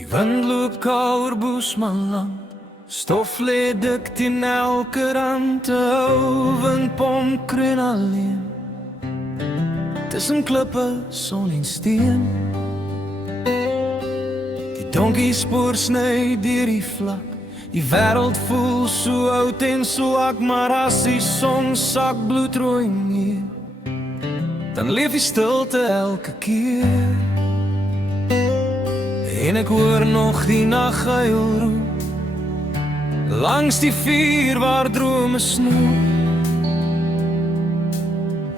Die wind loop kaal oor Boesmanland, stof lê dik teen elke rand. 'n ou windpomp kreun alleen tussen klippe, son en steen. Die donkiespoor sny deur die vlak. Die wêreld voel so oud en swak, maar as die son sak bloedrooi neer, dan leef die stilte elke keer. En ek hoor nog die naghuil roep langs die vuur waar drome snoep.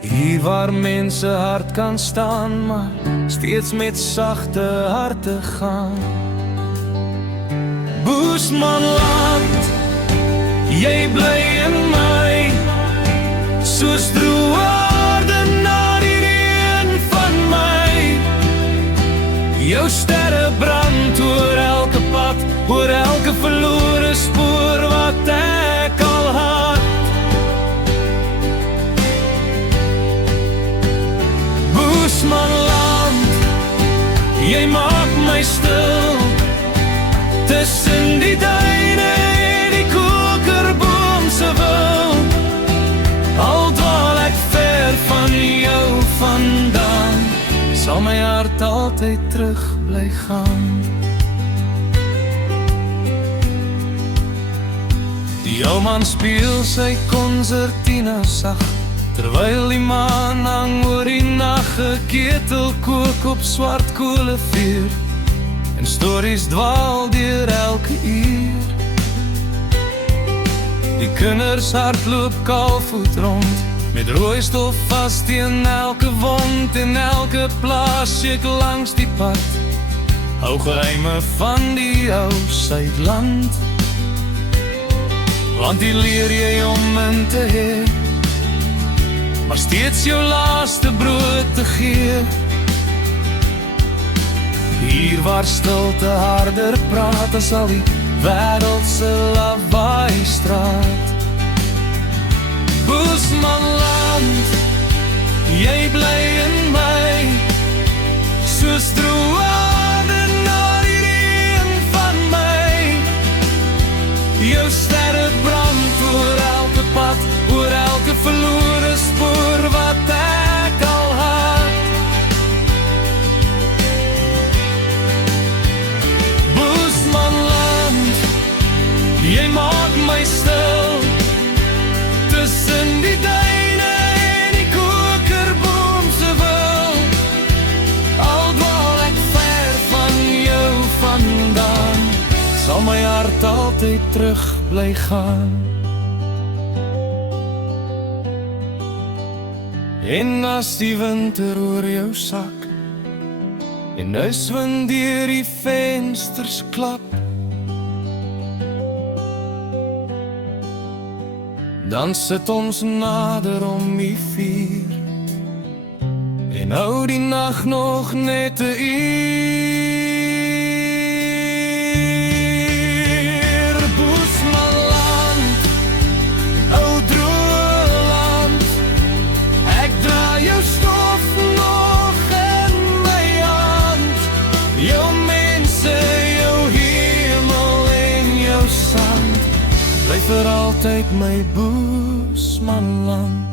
Hier waar mense hard kan staan, maar steeds met sagte harte gaan. Boesmanland, jy bly in my, soos droë aarde na die reën van my. Jou sterre brand oor elke pad, oor elke verlore spoor wat ek al had. Boesmanland, jy maak my stil tussen die duine en die kokerboom se wil. Al dwaal ek ver van jou vandaan, sal my hart altyd terug bly gaan. Die ou man speel sy konsertina sag, terwyl die maan hang oor die nag. 'n ketel kook op swart kolevuur en stories dwaal deur elke uur. Die kinders hardloop kaalvoet rond, met rooi stof vas teen elke wond. En elke plaas shake langs die pad, hou geheime van die ou Suidland. Want die leer jy om in te hê, maar steeds jou laaste brood te gee. Hier waar stilte harder praat as al die wêreld se lawaai straat. Boesmanland, jy bly in my, soos droë aarde na die reën van my. Jou sterre brand oor elke pad, oor elke verlore spoor wat ek al had. Boesmanland, jy maak my stil tussen die duine en die kokerboom se wil. Al dwaal ek ver van jou vandaan, sal my hart altyd terug bly gaan. En as die winter oor jou sak en huiswind deur die vensters klap, dan sit ons nader om die vuur en hou die nag nog net 'n uur. Boesmanland, ou droë land, ek dra jou stof nog in my hand. Jou mense, jou hemel en jou sand, bly vir altyd my Boesmanland.